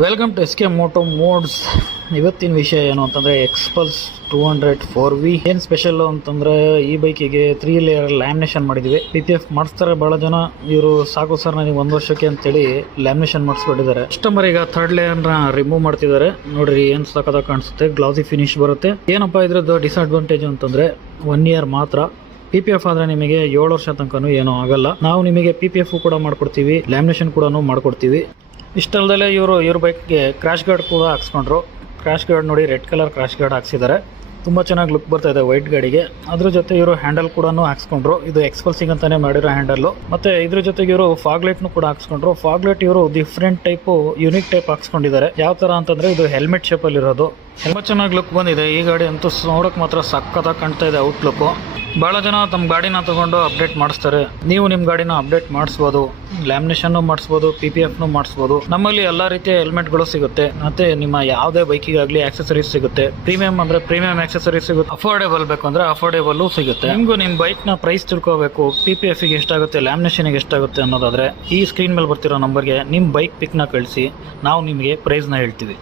Welcome to S K moto mods. ಇವತ್ತಿನ ವಿಷಯ ಏನು ಅಂತಂದರೆ ಎಕ್ಸ್ಪಲ್ಸ್ 200 4V. ಏನು ಸ್ಪೆಷಲ್ಲು ಅಂತಂದರೆ ಈ ಬೈಕಿಗೆ 3 ಲೇಯರ್ ಲ್ಯಾಮಿನೇಷನ್ ಮಾಡಿದ್ವಿ. PPF ಮಾಡಿಸ್ತಾರೆ ಭಾಳ ಜನ. ಇವರು ಸಾಕು ಸರ್ ನನಗೆ 1 ವರ್ಷಕ್ಕೆ ಅಂತೇಳಿ ಲ್ಯಾಮಿನೇಷನ್ ಮಾಡಿಸ್ಬಿಟ್ಟಿದ್ದಾರೆ. ಕಸ್ಟಮರ್ ಈಗ 3rd ಲೇಯರ್ನ ರಿಮೂವ್ ಮಾಡ್ತಿದ್ದಾರೆ. ನೋಡ್ರಿ ಏನು ಸಖತ್ತಾಗಿ ಕಾಣಿಸುತ್ತೆ, ಗ್ಲಾಸಿ ಫಿನಿಶ್ ಬರುತ್ತೆ. ಏನಪ್ಪ ಇದ್ರದ್ದು ಡಿಸ್ಅಡ್ವಾಂಟೇಜ್ ಅಂತಂದರೆ 1 ಇಯರ್ ಮಾತ್ರ. PPF ಆದರೆ ನಿಮಗೆ 7 ವರ್ಷ ತನಕನೂ ಏನೂ ಆಗಲ್ಲ. ನಾವು ನಿಮಗೆ PPF ಕೂಡ ಮಾಡ್ಕೊಡ್ತೀವಿ, ಲ್ಯಾಮಿನೇಷನ್ ಕೂಡ ಮಾಡ್ಕೊಡ್ತೀವಿ. ಇಷ್ಟಲ್ದಲ್ಲೇ ಇವ್ರ ಬೈಕ್ಗೆ ಕ್ರ್ಯಾಶ್ ಗಾರ್ಡ್ ಕೂಡ ಹಾಕ್ಸ್ಕೊಂಡ್ರು. ಕ್ರ್ಯಾಶ್ ಗಾರ್ಡ್ ನೋಡಿ, ರೆಡ್ ಕಲರ್ ಕ್ರ್ಯಾಶ್ ಗಾರ್ಡ್ ಹಾಕ್ಸಿದ್ದಾರೆ. ತುಂಬ ಚೆನ್ನಾಗಿ ಲುಕ್ ಬರ್ತಾ ಇದೆ ವೈಟ್ ಗಾಡಿಗೆ. ಅದ್ರ ಜೊತೆ ಇವರು ಹ್ಯಾಂಡಲ್ ಕೂಡ ಹಾಕ್ಸ್ಕೊಂಡ್ರು. ಇದು ಎಕ್ಸ್ಪಲ್ಸಿಂಗ್ ಅಂತಾನೆ ಮಾಡಿರೋ ಹ್ಯಾಂಡಲ್ಲು. ಮತ್ತೆ ಇದ್ರ ಜೊತೆಗೆ ಇವರು ಫಾಗ್ ಲೈಟ್ನು ಕೂಡ ಹಾಕ್ಸ್ಕೊಂಡ್ರು. ಫಾಗ್ ಲೈಟ್ ಇವರು ಡಿಫ್ರೆಂಟ್ ಟೈಪು ಯೂನಿಕ್ ಟೈಪ್ ಹಾಕ್ಸ್ಕೊಂಡಿದ್ದಾರೆ. ಯಾವ ಥರ ಅಂತಂದರೆ ಇದು ಹೆಲ್ಮೆಟ್ ಶೇಪಲ್ಲಿ ಇರೋದು. ತುಂಬ ಚೆನ್ನಾಗಿ ಲುಕ್ ಬಂದಿದೆ. ಈ ಗಾಡಿ ಅಂತೂ ನೋಡೋಕೆ ಮಾತ್ರ ಸಕ್ಕತ್ತಾಗಿ ಕಾಣ್ತಾ ಇದೆ ಔಟ್ಲುಕ್ಕು. ಭಾಳ ಜನ ತಮ್ಮ ಗಾಡಿನ ತೊಗೊಂಡು ಅಪ್ಡೇಟ್ ಮಾಡಿಸ್ತಾರೆ. ನೀವು ನಿಮ್ಮ ಗಾಡಿನ ಅಪ್ಡೇಟ್ ಮಾಡಿಸ್ಬೋದು, ಲ್ಯಾಮಿನೇಷನ್ನು ಮಾಡಿಸ್ಬೋದು, PPFನು ಮಾಡಿಸ್ಬೋದು. ನಮ್ಮಲ್ಲಿ ಎಲ್ಲ ರೀತಿಯ ಹೆಲ್ಮೆಟ್ಗಳು ಸಿಗುತ್ತೆ. ಮತ್ತು ನಿಮ್ಮ ಯಾವುದೇ ಬೈಕಿಗಾಗಲಿ ಆಕ್ಸೆಸರೀಸ್ ಸಿಗುತ್ತೆ. ಪ್ರೀಮಿಯಂ ಅಂದರೆ ಪ್ರೀಮಿಯಂ ಆಕ್ಸೆಸರೀಸ್ ಸಿಗುತ್ತೆ. ಅಫೋರ್ಡೇಬಲ್ ಬೇಕು ಅಂದರೆ ಅಫೋರ್ಡೇಬಲ್ಲು ಸಿಗುತ್ತೆ. ನಿಮಗೂ ನಿಮ್ಮ ಬೈಕ್ನ ಪ್ರೈಸ್ ತಿಳ್ಕೋಬೇಕು, PPFಗೆ ಎಷ್ಟಾಗುತ್ತೆ, ಲ್ಯಾಮಿನೇಷನ್ಗೆ ಎಷ್ಟಾಗುತ್ತೆ ಅನ್ನೋದಾದರೆ ಈ ಸ್ಕ್ರೀನ್ ಮೇಲೆ ಬರ್ತಿರೋ ನಂಬರ್ಗೆ ನಿಮ್ಮ ಬೈಕ್ ಪಿಕ್ನ ಕಳಿಸಿ, ನಾವು ನಿಮಗೆ ಪ್ರೈಸ್ನ ಹೇಳ್ತೀವಿ.